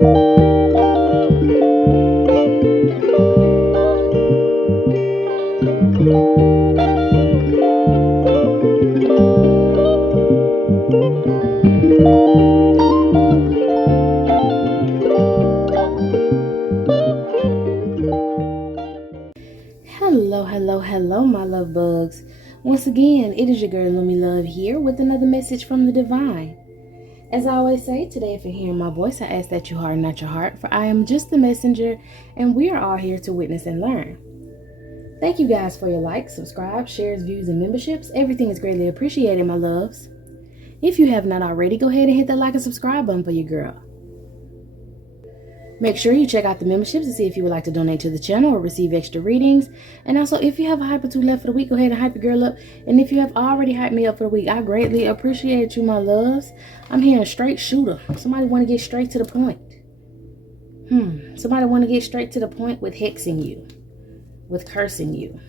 Hello, my love bugs. Once again, it is your girl Lumi Love here with another message from the divine. As I always say, today if you're hearing my voice, I ask that you harden not your heart, for I am just the messenger, and we are all here to witness and learn. Thank you guys for your likes, subscribe, shares, views, and memberships. Everything is greatly appreciated, my loves. If you have not already, go ahead and hit that like and subscribe button for your girl. Make sure you check out the memberships to see if you would like to donate to the channel or receive extra readings. And also, if you have a hype or two left for the week, go ahead and hype your girl up. And if you have already hyped me up for the week, I greatly appreciate you, my loves. I'm hearing straight shooter. Somebody want to get straight to the point. Somebody want to get straight to the point with hexing you, with cursing you.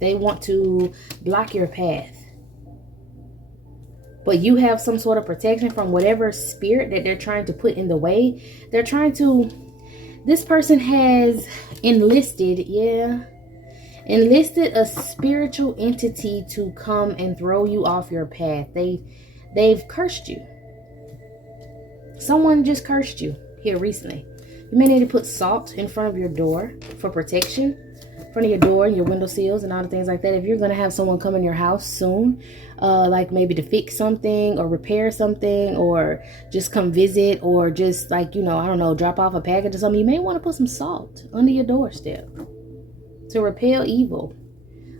They want to block your path. But you have some sort of protection from whatever spirit that they're trying to put in the way. This person has enlisted a spiritual entity to come and throw you off your path. They've cursed you. Someone just cursed you here recently. You may need to put salt in front of your door for protection. In front of your door and your window sills and all the things like that. If you're going to have someone come in your house soon, like maybe to fix something or repair something or just come visit or just like, I don't know, drop off a package or something, you may want to put some salt under your doorstep to repel evil.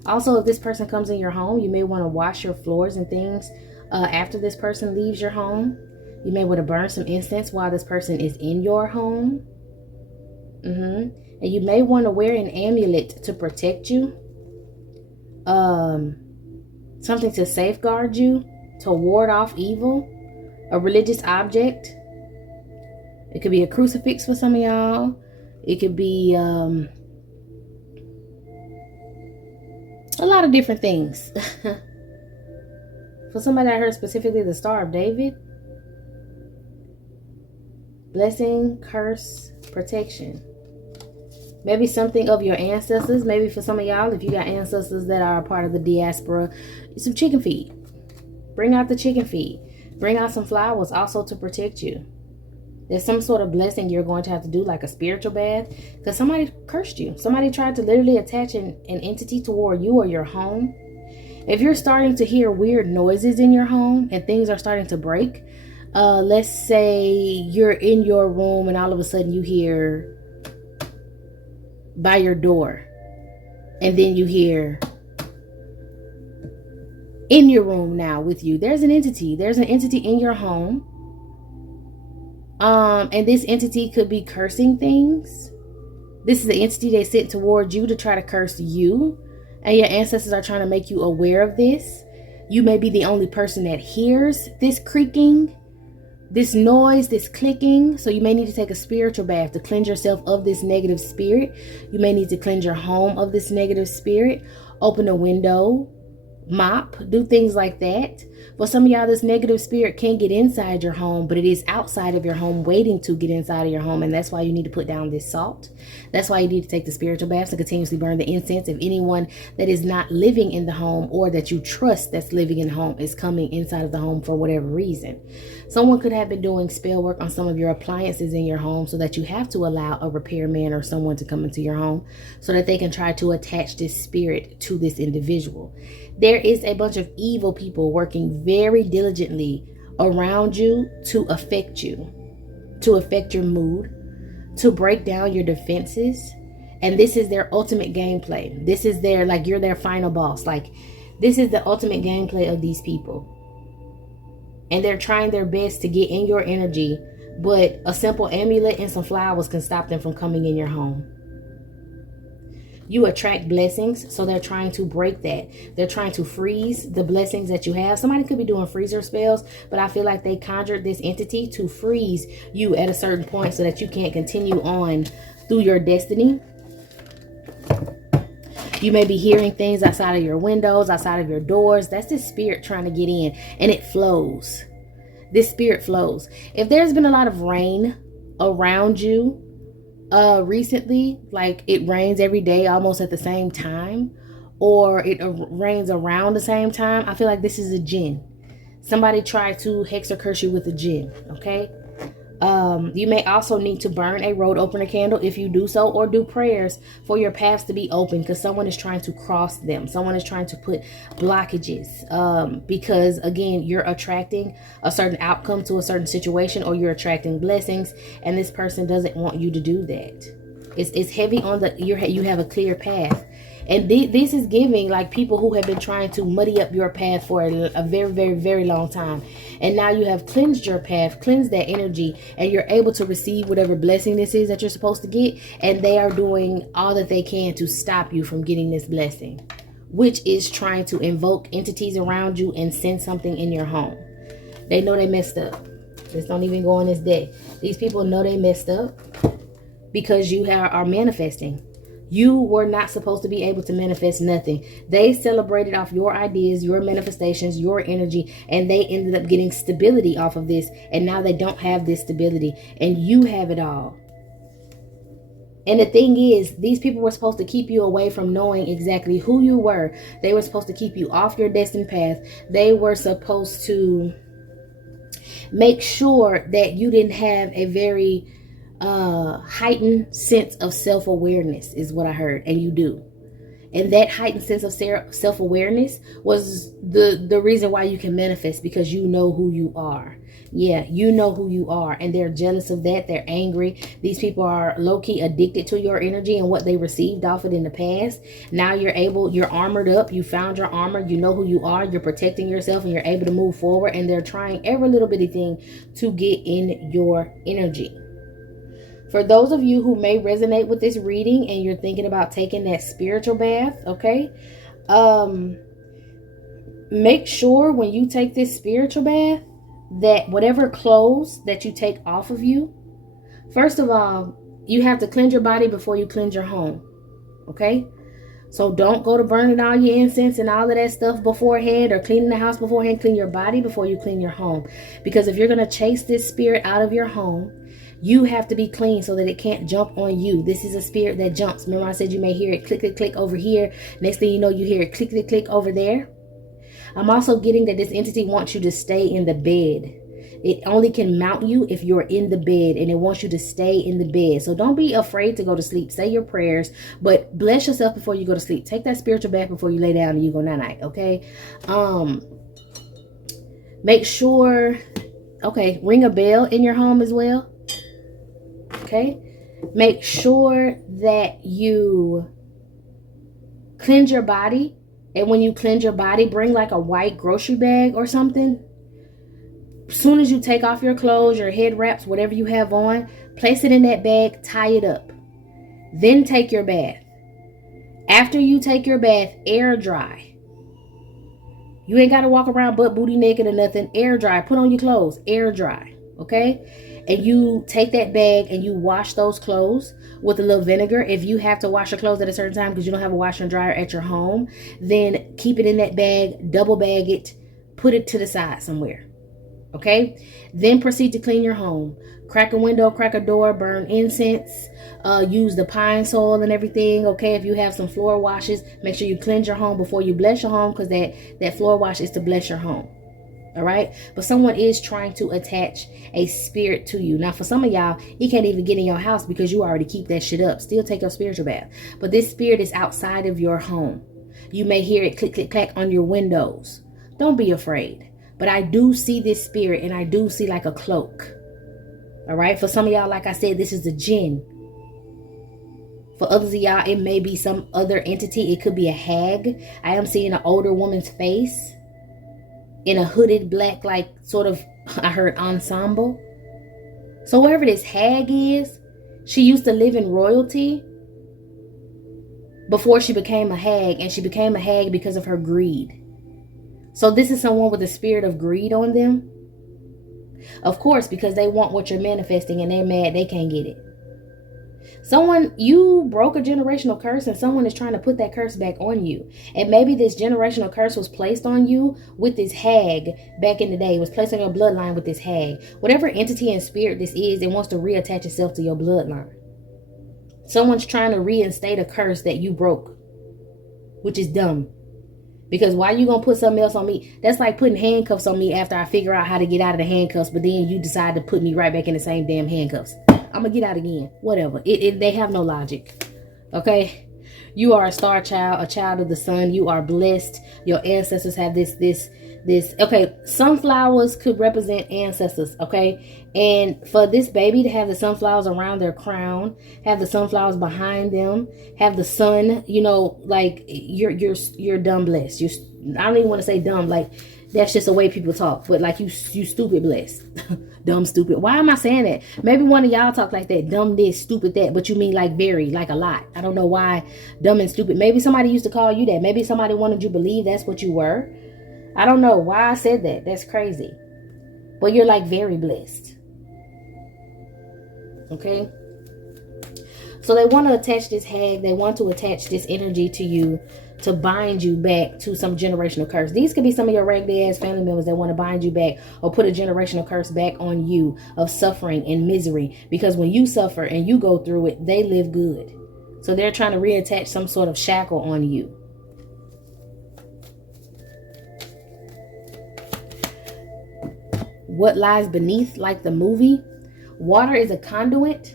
Also, if this person comes in your home, you may want to wash your floors and things after this person leaves your home. You may want to burn some incense while this person is in your home. And you may want to wear an amulet to protect you. Something to safeguard you, to ward off evil. A religious object. It could be a crucifix for some of y'all. It could be a lot of different things. For somebody I heard specifically the Star of David. Blessing, curse, protection. Maybe something of your ancestors. Maybe for some of y'all, if you got ancestors that are a part of the diaspora, some chicken feed. Bring out the chicken feed. Bring out some flowers also to protect you. There's some sort of blessing you're going to have to do, like a spiritual bath, because somebody cursed you. Somebody tried to literally attach an entity toward you or your home. If you're starting to hear weird noises in your home and things are starting to break, let's say you're in your room and all of a sudden you hear by your door, and then you hear in your room now with you, there's an entity in your home, and this entity could be cursing things. This is the entity they sent towards you to try to curse you, and your ancestors are trying to make you aware of this. You may be the only person that hears this creaking, this noise, this clicking. So you may need to take a spiritual bath to cleanse yourself of this negative spirit. You may need to cleanse your home of this negative spirit. Open a window, mop, do things like that. For some of y'all, this negative spirit can't get inside your home, but it is outside of your home waiting to get inside of your home. And that's why you need to put down this salt. That's why you need to take the spiritual baths to continuously burn the incense. If anyone that is not living in the home or that you trust that's living in the home is coming inside of the home for whatever reason. Someone could have been doing spell work on some of your appliances in your home so that you have to allow a repairman or someone to come into your home so that they can try to attach this spirit to this individual. There is a bunch of evil people working very diligently around you to affect you, to affect your mood, to break down your defenses. And this is their ultimate gameplay. This is their, like, you're their final boss. Like, this is the ultimate gameplay of these people. And they're trying their best to get in your energy, but a simple amulet and some flowers can stop them from coming in your home. You attract blessings, so they're trying to break that. They're trying to freeze the blessings that you have. Somebody could be doing freezer spells, but I feel like they conjured this entity to freeze you at a certain point so that you can't continue on through your destiny. You may be hearing things outside of your windows, outside of your doors. That's this spirit trying to get in, and it flows. This spirit flows. If there's been a lot of rain around you recently, like it rains every day almost at the same time, or it rains around the same time, I feel like this is a jinn. Somebody tried to hex or curse you with a jinn, okay? You may also need to burn a road opener candle if you do so, or do prayers for your paths to be open, because someone is trying to cross them. Someone is trying to put blockages, because again, you're attracting a certain outcome to a certain situation, or you're attracting blessings, and this person doesn't want you to do that. It's heavy on the, you have a clear path. And this is giving like people who have been trying to muddy up your path for a very, very, very long time. And now you have cleansed your path, cleansed that energy, and you're able to receive whatever blessing this is that you're supposed to get. And they are doing all that they can to stop you from getting this blessing, which is trying to invoke entities around you and send something in your home. They know they messed up. Let's don't even go on this day. These people know they messed up because you are manifesting. You were not supposed to be able to manifest nothing. They celebrated off your ideas, your manifestations, your energy, and they ended up getting stability off of this. And now they don't have this stability, and you have it all. And the thing is, these people were supposed to keep you away from knowing exactly who you were. They were supposed to keep you off your destined path. They were supposed to make sure that you didn't have a very heightened sense of self-awareness, is what I heard, and you do. And that heightened sense of self-awareness was the reason why you can manifest, because you know who you are. Yeah, you know who you are, and they're jealous of that. They're angry. These people are low-key addicted to your energy and what they received off it in the past. Now you're armored up. You found your armor. You know who you are. You're protecting yourself, and you're able to move forward, and they're trying every little bitty thing to get in your energy. For those of you who may resonate with this reading and you're thinking about taking that spiritual bath, okay, make sure when you take this spiritual bath that whatever clothes that you take off of you, first of all, you have to cleanse your body before you cleanse your home, okay? So don't go to burning all your incense and all of that stuff beforehand, or cleaning the house beforehand. Clean your body before you clean your home, because if you're going to chase this spirit out of your home, you have to be clean so that it can't jump on you. This is a spirit that jumps. Remember I said you may hear it click, click, click over here. Next thing you know, you hear it click, click, click over there. I'm also getting that this entity wants you to stay in the bed. It only can mount you if you're in the bed, and it wants you to stay in the bed. So don't be afraid to go to sleep. Say your prayers, but bless yourself before you go to sleep. Take that spiritual bath before you lay down and you go night-night, okay? Make sure, okay, ring a bell in your home as well. Okay, make sure that you cleanse your body. And when you cleanse your body, bring like a white grocery bag or something. As soon as you take off your clothes, your head wraps, whatever you have on, place it in that bag, tie it up. Then take your bath. After you take your bath, air dry. You ain't got to walk around butt booty naked or nothing. Air dry. Put on your clothes. Air dry. Okay? And you take that bag and you wash those clothes with a little vinegar. If you have to wash your clothes at a certain time because you don't have a washer and dryer at your home, then keep it in that bag, double bag it, put it to the side somewhere. Okay? Then proceed to clean your home. Crack a window, crack a door, burn incense, use the pine soil and everything. Okay, if you have some floor washes, make sure you cleanse your home before you bless your home, because that floor wash is to bless your home. All right, but someone is trying to attach a spirit to you. Now, for some of y'all, he can't even get in your house because you already keep that shit up. Still take your spiritual bath. But this spirit is outside of your home. You may hear it click, click, clack on your windows. Don't be afraid. But I do see this spirit, and I do see like a cloak. All right, for some of y'all, like I said, this is the jinn. For others of y'all, it may be some other entity. It could be a hag. I am seeing an older woman's face in a hooded black, like sort of, I heard ensemble. So wherever this hag is, she used to live in royalty before she became a hag, and she became a hag because of her greed. So this is someone with a spirit of greed on them. Of course, because they want what you're manifesting and they're mad they can't get it. You broke a generational curse and someone is trying to put that curse back on you. And maybe this generational curse was placed on you with this hag back in the day. It was placed on your bloodline with this hag. Whatever entity and spirit this is, it wants to reattach itself to your bloodline. Someone's trying to reinstate a curse that you broke, which is dumb. Because why you gonna put something else on me? That's like putting handcuffs on me after I figure out how to get out of the handcuffs, but then you decide to put me right back in the same damn handcuffs. I'm gonna get out again. Whatever. They have no logic. Okay? You are a star child, a child of the sun. You are blessed. Your ancestors have this. Okay, sunflowers could represent ancestors. Okay? And for this baby to have the sunflowers around their crown, have the sunflowers behind them, have the sun, like you're dumb blessed. I don't even want to say dumb, like that's just the way people talk, but like you stupid blessed. Dumb stupid. Why am I saying that? Maybe one of y'all talk like that, dumb this, stupid that, but you mean like very, like a lot. I don't know why dumb and stupid. Maybe somebody used to call you that. Maybe somebody wanted you to believe that's what you were. I don't know why I said that. That's crazy. But you're like very blessed. Okay? So they want to attach this hag. They want to attach this energy to you to bind you back to some generational curse. These could be some of your raggedy ass family members that want to bind you back or put a generational curse back on you of suffering and misery. Because when you suffer and you go through it, they live good. So they're trying to reattach some sort of shackle on you. What lies beneath, like the movie? Water is a conduit.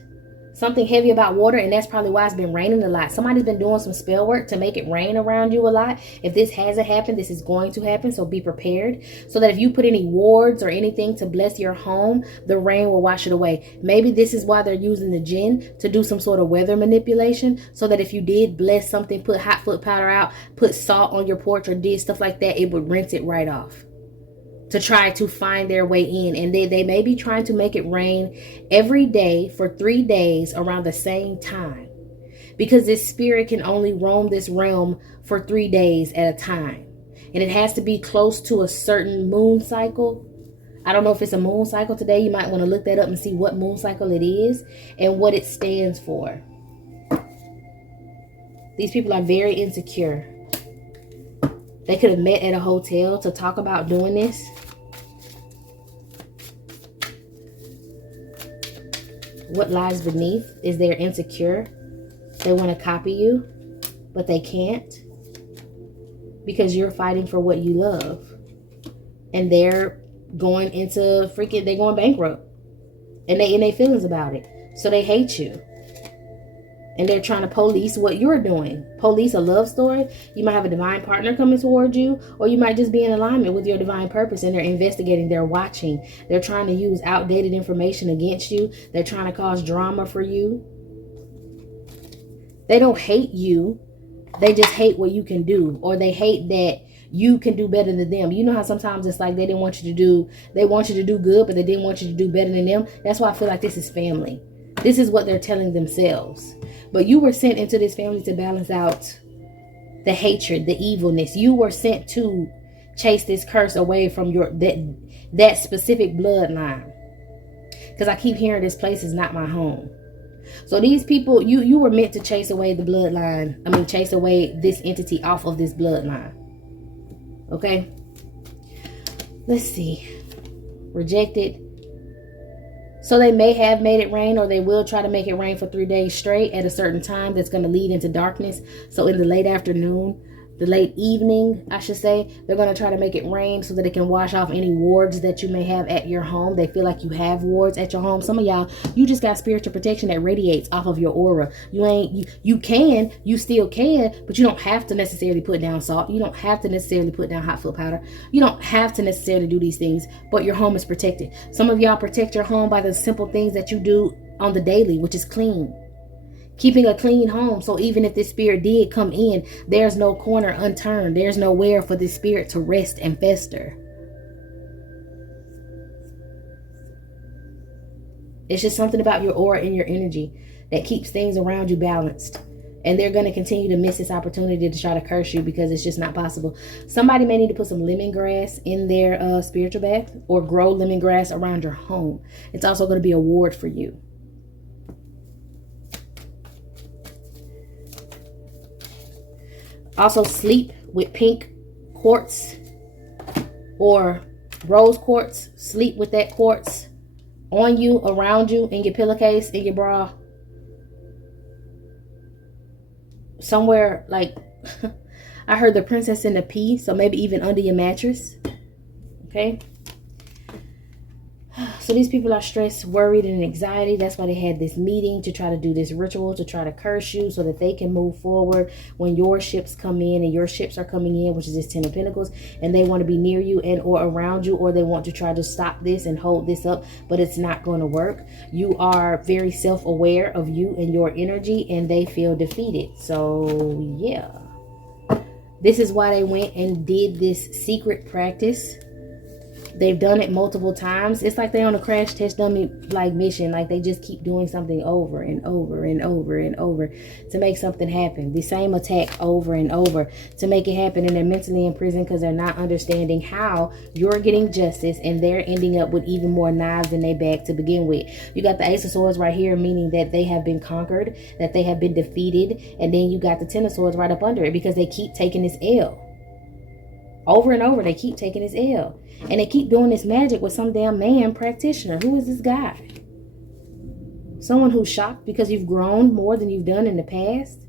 Something heavy about water, and that's probably why it's been raining a lot. Somebody's been doing some spell work to make it rain around you a lot. If this hasn't happened, this is going to happen, so be prepared. So that if you put any wards or anything to bless your home, the rain will wash it away. Maybe this is why they're using the jinn to do some sort of weather manipulation, so that if you did bless something, put hot foot powder out, put salt on your porch, or did stuff like that, it would rinse it right off. To try to find their way in. And they may be trying to make it rain every day for 3 days around the same time. Because this spirit can only roam this realm for 3 days at a time. And it has to be close to a certain moon cycle. I don't know if it's a moon cycle today. You might want to look that up and see what moon cycle it is and what it stands for. These people are very insecure. They could have met at a hotel to talk about doing this. What lies beneath is they're insecure. They want to copy you, but they can't. Because you're fighting for what you love. And they're going they're going bankrupt. And they in their feelings about it. So they hate you. And they're trying to police what you're doing. Police a love story. You might have a divine partner coming towards you, or you might just be in alignment with your divine purpose, and they're investigating, they're watching. They're trying to use outdated information against you. They're trying to cause drama for you. They don't hate you. They just hate what you can do, or they hate that you can do better than them. You know how sometimes it's like they want you to do good, but they didn't want you to do better than them. That's why I feel like this is family. This is what they're telling themselves. But you were sent into this family to balance out the hatred, the evilness. You were sent to chase this curse away from that specific bloodline. Because I keep hearing this place is not my home. So these people, you were meant to chase away the bloodline. Chase away this entity off of this bloodline. Okay? Let's see. Rejected. So they may have made it rain, or they will try to make it rain for 3 days straight at a certain time that's going to lead into darkness. So in the late afternoon, the late evening, I should say, they're going to try to make it rain so that it can wash off any wards that you may have at your home. They feel like you have wards at your home. Some of y'all, you just got spiritual protection that radiates off of your aura. You still can, but you don't have to necessarily put down salt. You don't have to necessarily put down hot foot powder. You don't have to necessarily do these things, but your home is protected. Some of y'all protect your home by the simple things that you do on the daily, which is clean. Keeping a clean home, so even if this spirit did come in, there's no corner unturned. There's nowhere for this spirit to rest and fester. It's just something about your aura and your energy that keeps things around you balanced. And they're going to continue to miss this opportunity to try to curse you because it's just not possible. Somebody may need to put some lemongrass in their spiritual bath, or grow lemongrass around your home. It's also going to be a ward for you. Also, sleep with pink quartz or rose quartz. Sleep with that quartz on you, around you, in your pillowcase, in your bra. Somewhere like, I heard the princess and the pea, so maybe even under your mattress. Okay. So these people are stressed, worried, and anxiety. That's why they had this meeting to try to do this ritual, to try to curse you so that they can move forward when your ships come in, and your ships are coming in, which is this 10 of Pentacles, and they want to be near you and or around you, or they want to try to stop this and hold this up, but it's not going to work. You are very self-aware of you and your energy, and they feel defeated. So yeah, this is why they went and did this secret practice. They've done it multiple times. It's like they're on a crash test dummy like mission. Like they just keep doing something over and over and over and over to make something happen. The same attack over and over to make it happen. And they're mentally in prison because they're not understanding how you're getting justice and they're ending up with even more knives in their back to begin with. You got the Ace of Swords right here, meaning that they have been conquered, that they have been defeated. And then you got the Ten of Swords right up under it because they keep taking this L. Over and over, they keep taking this L. And they keep doing this magic with some damn man practitioner. Who is this guy? Someone who's shocked because you've grown more than you've done in the past.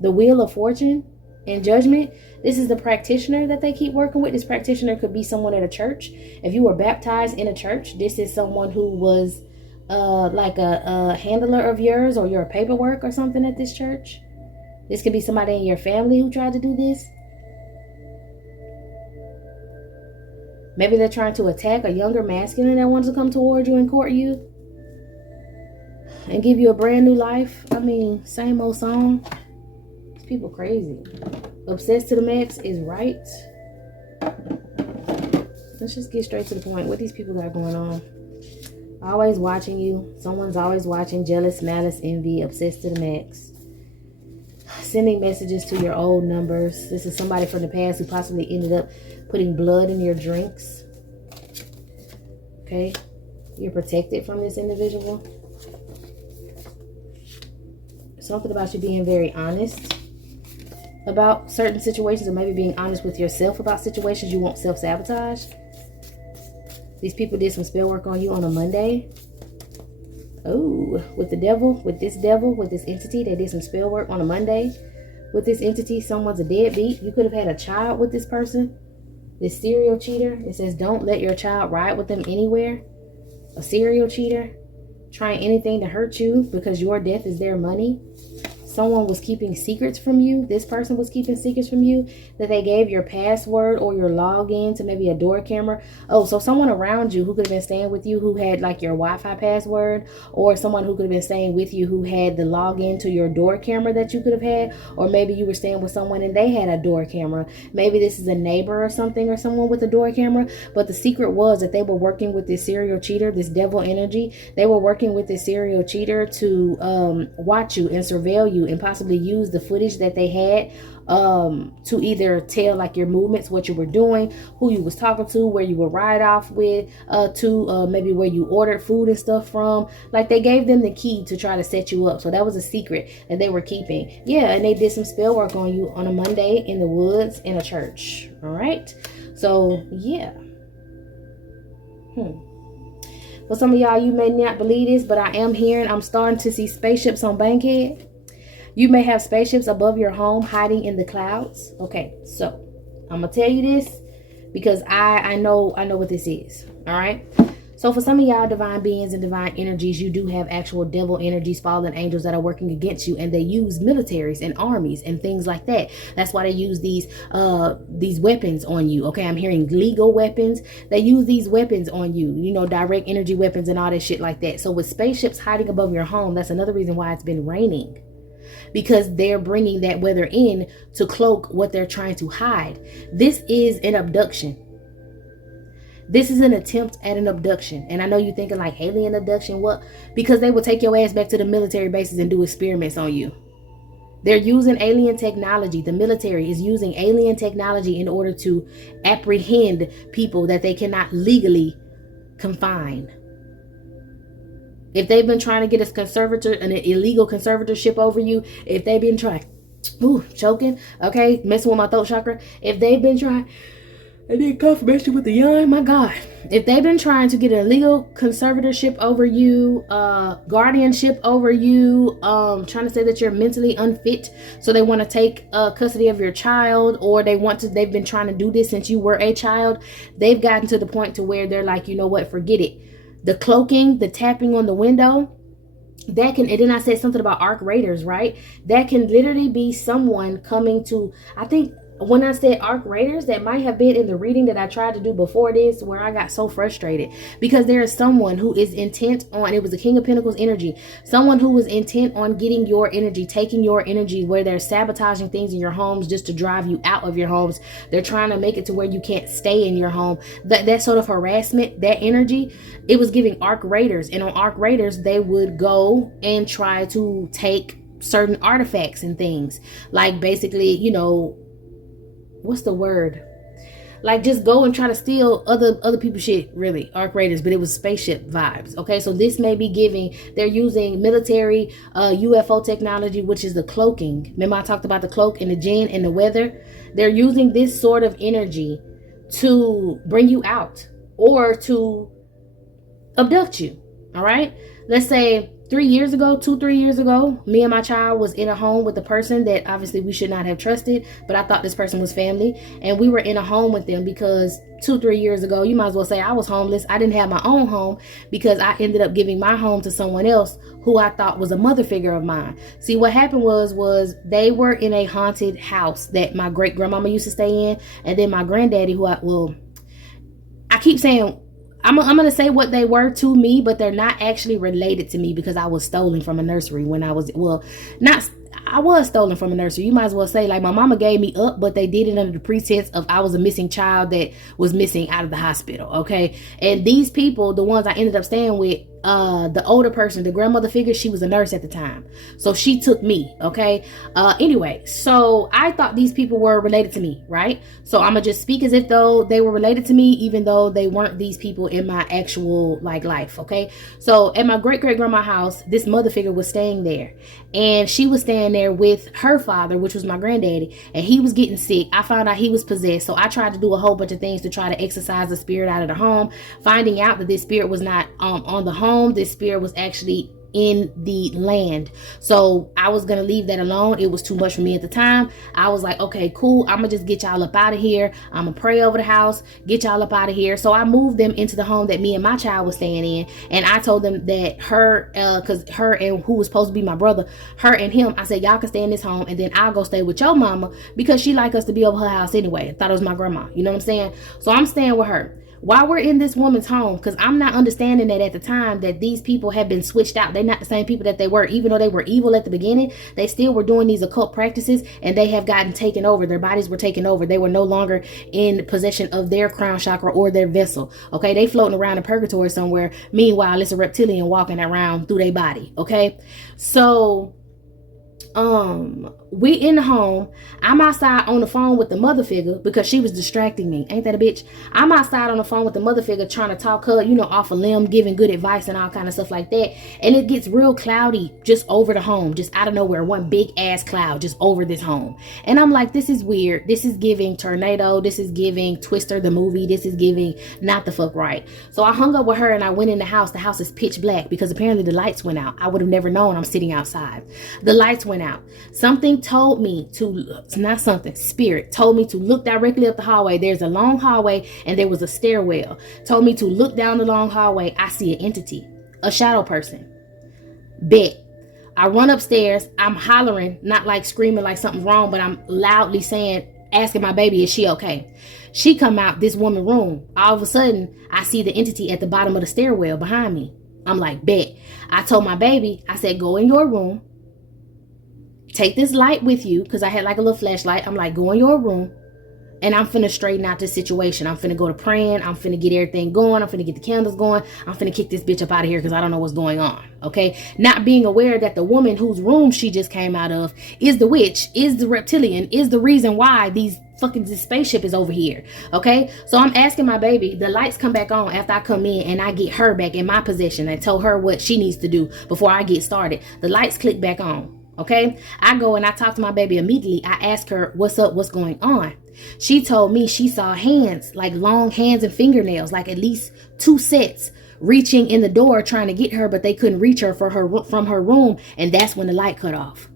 The Wheel of Fortune and Judgment. This is the practitioner that they keep working with. This practitioner could be someone at a church. If you were baptized in a church, this is someone who was like a handler of yours, or your paperwork or something at this church. This could be somebody in your family who tried to do this. Maybe they're trying to attack a younger masculine that wants to come toward you and court you and give you a brand new life. I mean, same old song. These people crazy. Obsessed to the max is right. Let's just get straight to the point. What these people got going on? Always watching you. Someone's always watching. Jealous, malice, envy, obsessed to the max. Sending messages to your old numbers. This is somebody from the past who possibly ended up putting blood in your drinks. Okay. You're protected from this individual. Something about you being very honest about certain situations, or maybe being honest with yourself about situations. You won't self-sabotage. These people did some spell work on you on a Monday. Oh, with the devil, with this entity, they did some spell work on a Monday. With this entity, someone's a deadbeat. You could have had a child with this person. This serial cheater. It says don't let your child ride with them anywhere. A serial cheater trying anything to hurt you because your death is their money. Someone was keeping secrets from you. This person was keeping secrets from you, that they gave your password or your login to maybe a door camera. Oh, so someone around you who could have been staying with you who had like your Wi-Fi password, or someone who could have been staying with you who had the login to your door camera that you could have had, or maybe you were staying with someone and they had a door camera. Maybe this is a neighbor or something, or someone with a door camera. But the secret was that they were working with this serial cheater, this devil energy. They were working with this serial cheater to watch you and surveil you, and possibly use the footage that they had to either tell like your movements, what you were doing, who you was talking to, where you would ride off with, to maybe where you ordered food and stuff from. Like they gave them the key to try to set you up. So that was a secret that they were keeping. Yeah, and they did some spell work on you on a Monday in the woods in a church. All right. So yeah. For some of y'all, you may not believe this, but I'm starting to see spaceships on Bankhead. You may have spaceships above your home hiding in the clouds. Okay, so I'm going to tell you this because I know what this is. All right. So for some of y'all divine beings and divine energies, you do have actual devil energies, fallen angels that are working against you, and they use militaries and armies and things like that. That's why they use these weapons on you. Okay, I'm hearing legal weapons. They use these weapons on you, you know, direct energy weapons and all that shit like that. So with spaceships hiding above your home, that's another reason why it's been raining. Because they're bringing that weather in to cloak what they're trying to hide. This is an abduction. This is an attempt at an abduction. And I know you're thinking like alien abduction. What? Because they will take your ass back to the military bases and do experiments on you. They're using alien technology. The military is using alien technology in order to apprehend people that they cannot legally confine. If they've been trying to get an illegal conservatorship over you, if they've been trying Ooh, choking. Okay, messing with my throat chakra. If they've been trying, I need confirmation with the yawn. My God, if they've been trying to get a legal conservatorship over you, guardianship over you, trying to say that you're mentally unfit, so they want to take custody of your child, or they've been trying to do this since you were a child. They've gotten to the point to where they're like, you know what, forget it. The cloaking, the tapping on the window, that can, and then I said something about arc raiders, right? That can literally be someone coming to, I think when I said arc raiders, that might have been in the reading that I tried to do before this, where I got so frustrated because there is someone who is intent on, it was the King of Pentacles energy, someone who was intent on getting your energy, taking your energy, where they're sabotaging things in your homes just to drive you out of your homes. They're trying to make it to where you can't stay in your home. That sort of harassment, that energy, it was giving arc raiders. And on arc raiders, they would go and try to take certain artifacts and things, like basically, you know, what's the word? Like just go and try to steal other people's shit, really, arc raiders, but it was spaceship vibes. Okay, so this may be giving, they're using military UFO technology, which is the cloaking. Remember I talked about the cloak and the jinn and the weather? They're using this sort of energy to bring you out or to abduct you. All right, let's say 3 years ago, 3 years ago, me and my child was in a home with a person that obviously we should not have trusted, but I thought this person was family, and we were in a home with them because 3 years ago, you might as well say I was homeless. I didn't have my own home because I ended up giving my home to someone else who I thought was a mother figure of mine. See, what happened was they were in a haunted house that my great grandmama used to stay in, and then my granddaddy, I keep saying, I'm going to say what they were to me, but they're not actually related to me because I was stolen from a nursery when I was, I was stolen from a nursery. You might as well say, like, my mama gave me up, but they did it under the pretense of I was a missing child that was missing out of the hospital. Okay. And these people, the ones I ended up staying with, the older person, the grandmother figure, she was a nurse at the time. So she took me. Okay. Anyway, so I thought these people were related to me, right? So I'm gonna just speak as if though they were related to me, even though they weren't these people in my actual like life. Okay. So at my great grandma's house, this mother figure was staying there, and she was staying there with her father, which was my granddaddy, and he was getting sick. I found out he was possessed. So I tried to do a whole bunch of things to try to exorcise the spirit out of the home, finding out that this spirit was not on the home. This spirit was actually in the land. So I was gonna leave that alone. It was too much for me at the time. I was like, okay, cool, I'm gonna just get y'all up out of here. I'm gonna pray over the house, get y'all up out of here. So I moved them into the home that me and my child was staying in, and I told them that her, because her and who was supposed to be my brother, her and him, I said, y'all can stay in this home, and then I'll go stay with your mama because she like us to be over her house anyway. I thought it was my grandma, you know what I'm saying? So I'm staying with her while we're in this woman's home, because I'm not understanding that at the time that these people have been switched out. They're not the same people that they were. Even though they were evil at the beginning, they still were doing these occult practices, and they have gotten taken over. Their bodies were taken over. They were no longer in possession of their crown chakra or their vessel. Okay, they floating around in purgatory somewhere. Meanwhile, it's a reptilian walking around through their body. Okay, so we in the home. I'm outside on the phone with the mother figure because she was distracting me. Ain't that a bitch? I'm outside on the phone with the mother figure trying to talk her, you know, off a limb, giving good advice and all kind of stuff like that. And it gets real cloudy just over the home, just out of nowhere. One big ass cloud just over this home. And I'm like, this is weird. This is giving tornado. This is giving Twister the movie. This is giving not the fuck right. So I hung up with her and I went in the house. The house is pitch black because apparently the lights went out. I would have never known. I'm sitting outside. The lights went out. Something told me to, not something, spirit told me to look directly up the hallway. There's a long hallway and there was a stairwell. Told me to look down the long hallway. I see an entity, a shadow person. Bet. I run upstairs. I'm hollering, not like screaming like something's wrong, but I'm loudly saying, asking my baby, is she okay? She come out this woman room. All of a sudden, I see the entity at the bottom of the stairwell behind me. I'm like, bet. I told my baby, I said, go in your room. Take this light with you, because I had like a little flashlight. I'm like, go in your room and I'm finna straighten out this situation. I'm finna go to praying. I'm finna get everything going. I'm finna get the candles going. I'm finna kick this bitch up out of here because I don't know what's going on. Okay. Not being aware that the woman whose room she just came out of is the witch, is the reptilian, is the reason why this spaceship is over here. Okay. So I'm asking my baby, the lights come back on after I come in and I get her back in my possession and tell her what she needs to do before I get started. The lights click back on. Okay, I go and I talk to my baby immediately. I ask her, what's up, what's going on? She told me she saw hands, like long hands and fingernails, like at least 2 sets reaching in the door trying to get her, but they couldn't reach her from her room. And that's when the light cut off.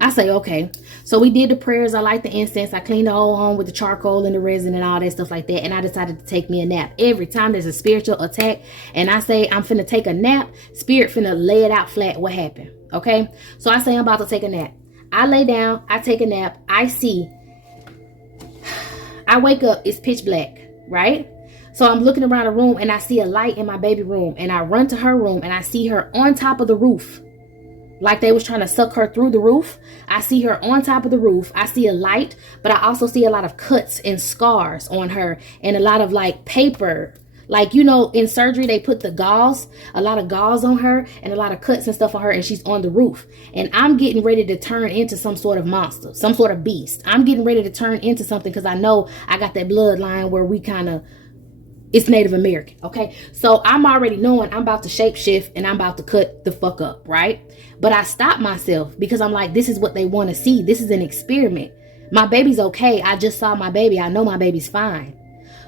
I say, okay. So we did the prayers. I light the incense. I cleaned the whole home with the charcoal and the resin and all that stuff like that. And I decided to take me a nap. Every time there's a spiritual attack and I say I'm finna take a nap, spirit finna lay it out flat what happened. Okay. So I say I'm about to take a nap. I lay down. I take a nap. I wake up. It's pitch black, right? So I'm looking around the room and I see a light in my baby room. And I run to her room and I see her on top of the roof. Like they was trying to suck her through the roof. I see her on top of the roof. I see a light, but I also see a lot of cuts and scars on her and a lot of like paper. Like, you know, in surgery, they put the gauze, a lot of gauze on her and a lot of cuts and stuff on her. And she's on the roof. And I'm getting ready to turn into some sort of monster, some sort of beast. I'm getting ready to turn into something because I know I got that bloodline where we kind of, it's Native American, okay? So I'm already knowing I'm about to shapeshift and I'm about to cut the fuck up, right? But I stopped myself because I'm like, this is what they want to see. This is an experiment. My baby's okay. I just saw my baby. I know my baby's fine.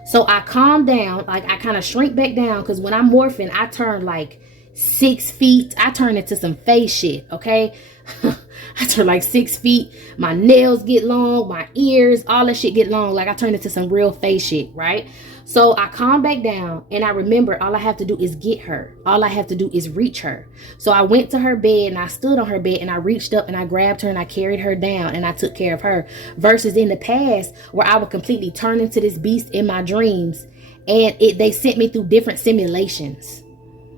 So I calm down. Like I kind of shrink back down because when I'm morphing, I turn like 6 feet. I turn into some face shit, okay? I turn like 6 feet. My nails get long. My ears, all that shit get long. Like I turn into some real face shit, right? So I calm back down and I remember all I have to do is get her. All I have to do is reach her. So I went to her bed and I stood on her bed and I reached up and I grabbed her and I carried her down and I took care of her. Versus in the past where I would completely turn into this beast in my dreams and they sent me through different simulations.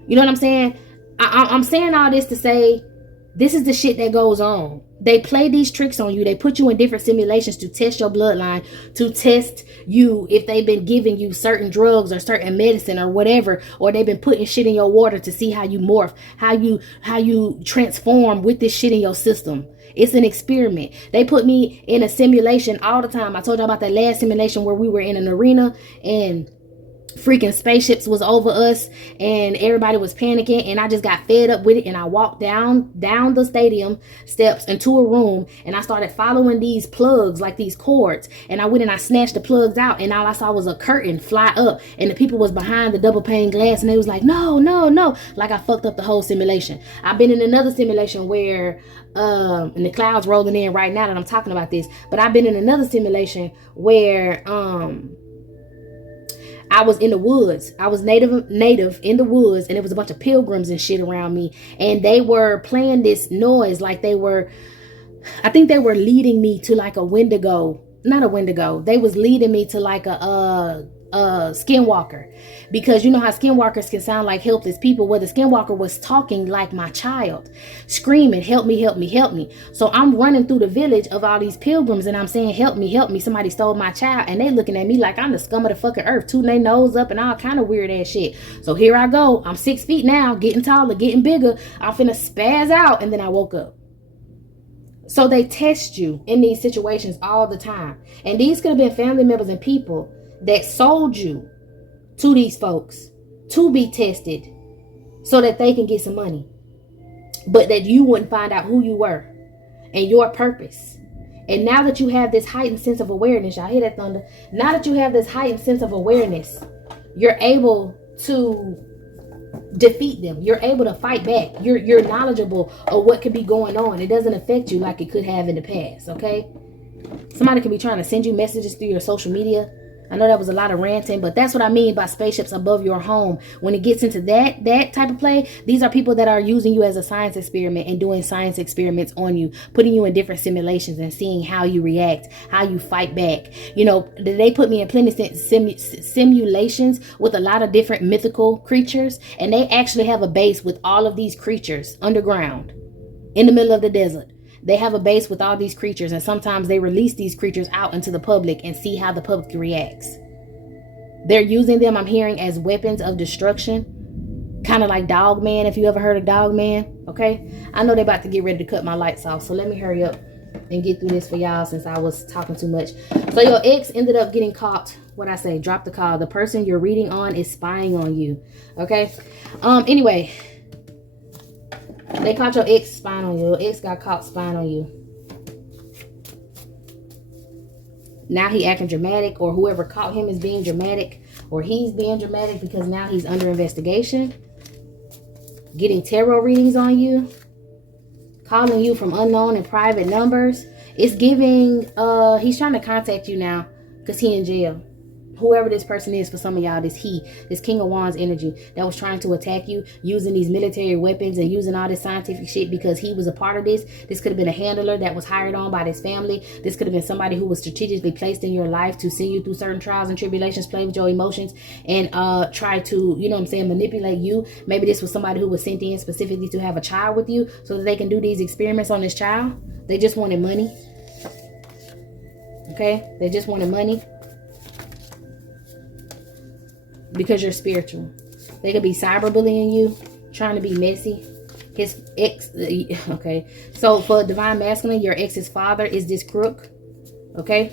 You know what I'm saying? I'm saying all this to say this is the shit that goes on. They play these tricks on you. They put you in different simulations to test your bloodline, to test you if they've been giving you certain drugs or certain medicine or whatever, or they've been putting shit in your water to see how you morph, how you transform with this shit in your system. It's an experiment. They put me in a simulation all the time. I told you about that last simulation where we were in an arena and freaking spaceships was over us and everybody was panicking and I just got fed up with it and I walked down the stadium steps into a room and I started following these plugs, like these cords, and I went and I snatched the plugs out and all I saw was a curtain fly up and the people was behind the double pane glass and they was like, no, like I fucked up the whole simulation. I've been in another simulation where and the clouds rolling in right now that I'm talking about this, but I've been in another simulation where I was in the woods. I was native in the woods, and there was a bunch of pilgrims and shit around me, and they were playing this noise like I think they were leading me to like a Wendigo. Not a Wendigo. They was leading me to like a skinwalker, because you know how skinwalkers can sound like helpless people. Well, the skinwalker was talking like my child, screaming, help me, help me, help me. So I'm running through the village of all these pilgrims and I'm saying, help me, help me. Somebody stole my child. And they looking at me like I'm the scum of the fucking earth, tooting their nose up and all kind of weird ass shit. So here I go. I'm 6 feet now, getting taller, getting bigger. I'm finna spaz out. And then I woke up. So they test you in these situations all the time. And these could have been family members and people that sold you to these folks to be tested so that they can get some money, but that you wouldn't find out who you were and your purpose. And now that you have this heightened sense of awareness, y'all hear that thunder? Now that you have this heightened sense of awareness, you're able to defeat them. You're able to fight back. You're knowledgeable of what could be going on. It doesn't affect you like it could have in the past, okay? Somebody could be trying to send you messages through your social media. I know that was a lot of ranting, but that's what I mean by spaceships above your home. When it gets into that type of play, these are people that are using you as a science experiment and doing science experiments on you, putting you in different simulations and seeing how you react, how you fight back. You know, they put me in plenty of simulations with a lot of different mythical creatures, and they actually have a base with all of these creatures underground in the middle of the desert. They have a base with all these creatures, and sometimes they release these creatures out into the public and see how the public reacts. They're using them, I'm hearing, as weapons of destruction. Kind of like Dog Man, if you ever heard of Dog Man, okay? I know they're about to get ready to cut my lights off, so let me hurry up and get through this for y'all since I was talking too much. So your ex ended up getting caught. What I say? Drop the call. The person you're reading on is spying on you, okay? Anyway, They caught your ex spying on you. Your ex got caught spying on you. Now he acting dramatic, or whoever caught him is being dramatic, or he's being dramatic because now he's under investigation. Getting tarot readings on you. Calling you from unknown and private numbers. It's giving, he's trying to contact you now because he in jail. Whoever this person is, for some of y'all, this King of Wands energy that was trying to attack you using these military weapons and using all this scientific shit because he was a part of this. This could have been a handler that was hired on by this family. This could have been somebody who was strategically placed in your life to see you through certain trials and tribulations, play with your emotions, and try to, you know what I'm saying, manipulate you. Maybe this was somebody who was sent in specifically to have a child with you so that they can do these experiments on this child. They just wanted money. Okay? They just wanted money. Because you're spiritual. They could be cyberbullying you, trying to be messy. His ex, okay. So for divine masculine, your ex's father is this crook, okay?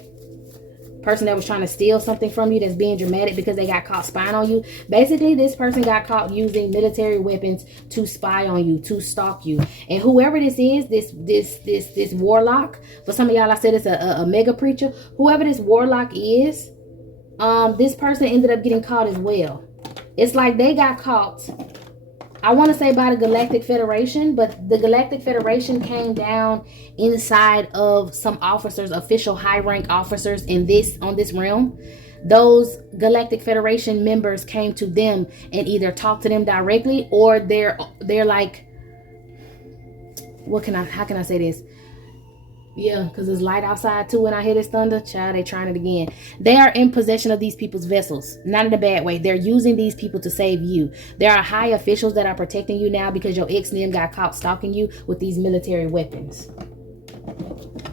Person that was trying to steal something from you, that's being dramatic because they got caught spying on you. Basically, this person got caught using military weapons to spy on you, to stalk you. And whoever this is, this warlock, for some of y'all, I said it's a mega preacher. Whoever this warlock is, this person ended up getting caught as well. It's like they got caught, I want to say by the Galactic Federation, but the Galactic Federation came down inside of some officers, official high rank officers on this realm. Those Galactic Federation members came to them and either talked to them directly, or they're like, how can I say this? Yeah, because it's light outside too when I hear this thunder. Child, they trying it again. They are in possession of these people's vessels. Not in a bad way. They're using these people to save you. There are high officials that are protecting you now because your ex and them got caught stalking you with these military weapons.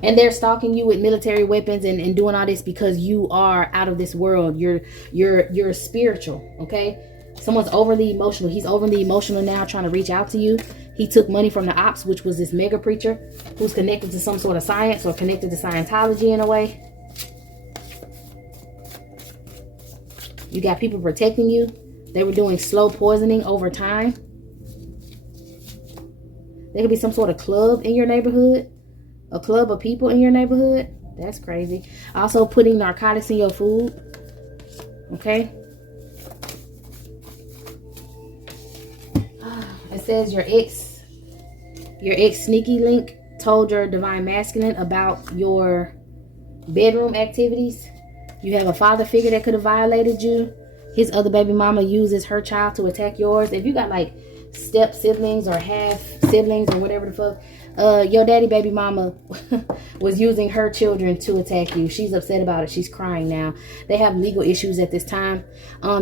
And they're stalking you with military weapons and doing all this because you are out of this world. You're spiritual, okay? Someone's overly emotional. He's overly emotional now, trying to reach out to you. He took money from the ops, which was this mega preacher who's connected to some sort of science or connected to Scientology in a way. You got people protecting you. They were doing slow poisoning over time. There could be some sort of club in your neighborhood. A club of people in your neighborhood. That's crazy. Also putting narcotics in your food. Okay. It says your ex sneaky link told your divine masculine about your bedroom activities. You have a father figure that could have violated you. His other baby mama uses her child to attack yours. If you got like step siblings or half siblings or whatever the fuck, your daddy baby mama was using her children to attack you. She's upset about it. She's crying now. They have legal issues at this time.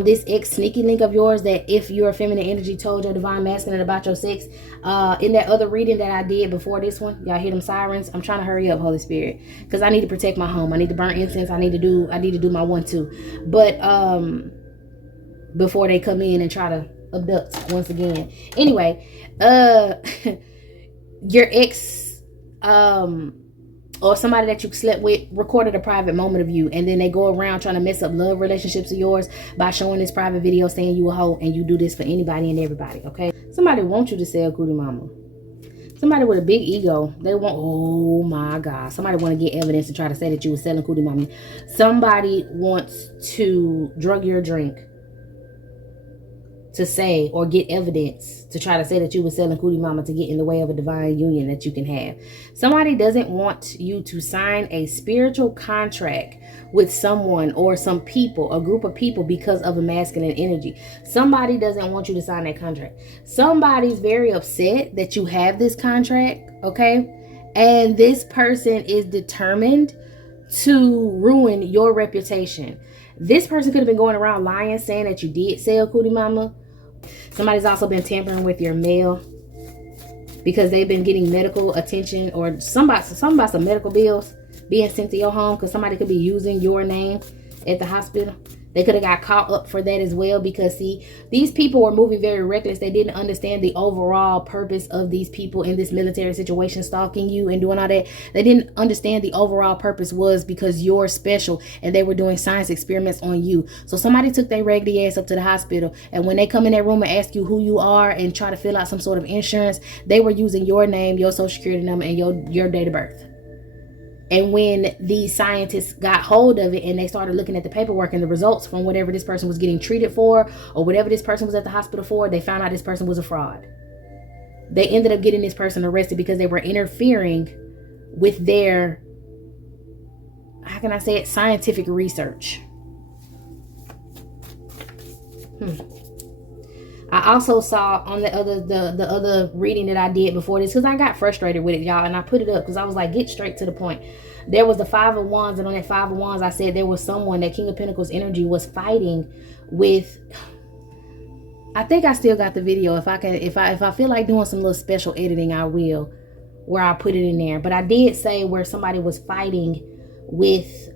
This ex sneaky link of yours that if your feminine energy told your divine masculine about your sex, in that other reading that I did before this one, y'all hear them sirens? I'm trying to hurry up, Holy Spirit, because I need to protect my home. I need to burn incense. I need to do my 1-2. But before they come in and try to abduct once again. Anyway, your ex or somebody that you slept with recorded a private moment of you, and then they go around trying to mess up love relationships of yours by showing this private video saying you a hoe, and you do this for anybody and everybody. Okay, somebody wants you to sell cootie mama. Somebody with a big ego, they want, oh my God, somebody want to get evidence to try to say that you were selling cootie mama. Somebody wants to drug your drink to say or get evidence to try to say that you were selling cootie mama to get in the way of a divine union that you can have. Somebody doesn't want you to sign a spiritual contract with someone or some people, a group of people, because of a masculine energy. Somebody doesn't want you to sign that contract. Somebody's very upset that you have this contract, okay? And this person is determined to ruin your reputation. This person could have been going around lying, saying that you did sell cootie mama. Somebody's also been tampering with your mail because they've been getting medical attention or somebody some medical bills being sent to your home because somebody could be using your name at the hospital. They could have got caught up for that as well, because see, these people were moving very reckless. They didn't understand the overall purpose of these people in this military situation, stalking you and doing all that. They didn't understand the overall purpose was because you're special, and they were doing science experiments on you. So somebody took their raggedy ass up to the hospital, and when they come in that room and ask you who you are and try to fill out some sort of insurance, they were using your name, your social security number, and your date of birth. And when these scientists got hold of it and they started looking at the paperwork and the results from whatever this person was getting treated for, or whatever this person was at the hospital for, they found out this person was a fraud. They ended up getting this person arrested because they were interfering with their, how can I say it, scientific research. I also saw on the other reading that I did before this, because I got frustrated with it, y'all, and I put it up because I was like, get straight to the point. There was the Five of Wands, and on that Five of Wands, I said there was someone, that King of Pentacles energy, was fighting with. I think I still got the video. If I feel like doing some little special editing, I will, where I put it in there. But I did say where somebody was fighting with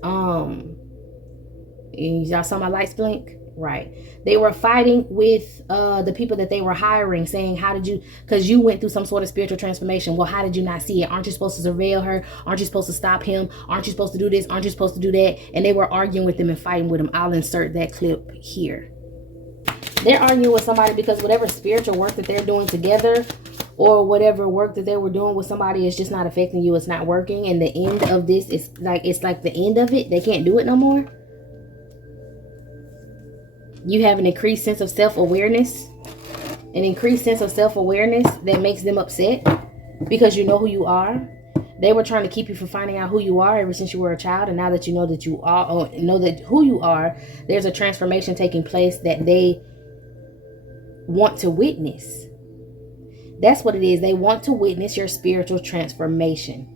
y'all saw my lights blink? Right. They were fighting with the people that they were hiring, saying, how did you, because you went through some sort of spiritual transformation. Well, how did you not see it? Aren't you supposed to surveil her? Aren't you supposed to stop him? Aren't you supposed to do this? Aren't you supposed to do that? And they were arguing with them and fighting with them. I'll insert that clip here. They're arguing with somebody because whatever spiritual work that they're doing together, or whatever work that they were doing with somebody, is just not affecting you. It's not working. And the end of this is like, it's like the end of it. They can't do it no more. You have an increased sense of self-awareness. An increased sense of self-awareness that makes them upset because you know who you are. They were trying to keep you from finding out who you are ever since you were a child. And now that you know that you are, or know that who you are, there's a transformation taking place that they want to witness. That's what it is. They want to witness your spiritual transformation.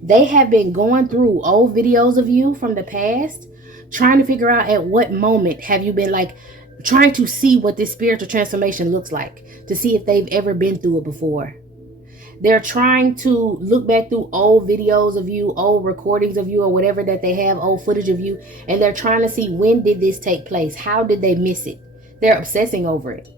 They have been going through old videos of you from the past, trying to figure out at what moment have you been like trying to see what this spiritual transformation looks like, to see if they've ever been through it before. They're trying to look back through old videos of you, old recordings of you, or whatever that they have, old footage of you, and they're trying to see, when did this take place? How did they miss it? They're obsessing over it.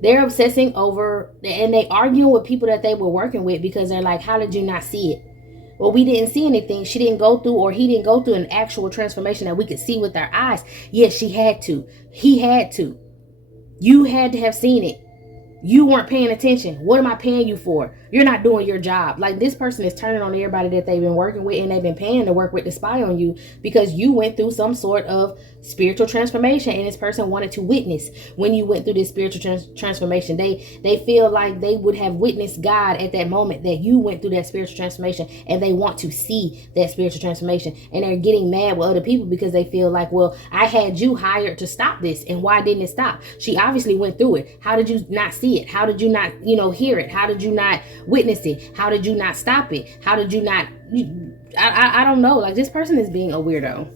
They're obsessing over, and they arguing with people that they were working with because they're like, how did you not see it? Well, we didn't see anything. She didn't go through, or he didn't go through an actual transformation that we could see with our eyes. Yes, she had to. He had to. You had to have seen it. You weren't paying attention. What am I paying you for? You're not doing your job. Like, this person is turning on everybody that they've been working with and they've been paying to work with to spy on you because you went through some sort of spiritual transformation, and this person wanted to witness when you went through this spiritual transformation. They feel like they would have witnessed God at that moment that you went through that spiritual transformation, and they want to see that spiritual transformation, and they're getting mad with other people because they feel like, well, I had you hired to stop this, and why didn't it stop? She obviously went through it. How did you not see it? How did you not, hear it? How did you not witness it? How did you not stop it? How did you not, I don't know. Like, this person is being a weirdo.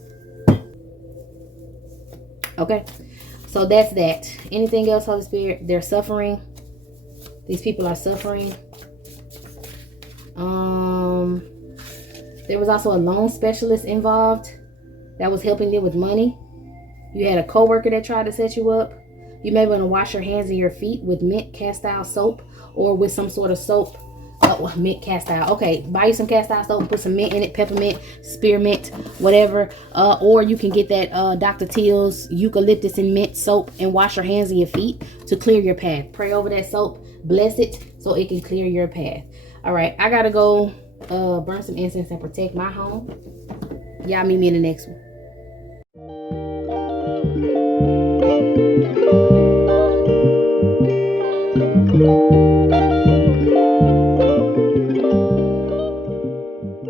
Okay, so that's that. Anything else, Holy Spirit? They're suffering. These people are suffering. There was also a loan specialist involved that was helping them with money. You had a coworker that tried to set you up. You may want to wash your hands and your feet with mint castile soap, or with some sort of soap. Oh, mint castile. Okay, buy you some castile soap, put some mint in it, peppermint, spearmint, whatever. Or you can get that Dr. Teal's eucalyptus and mint soap and wash your hands and your feet to clear your path. Pray over that soap, bless it so it can clear your path. All right, I gotta go burn some incense and protect my home. Y'all meet me in the next one.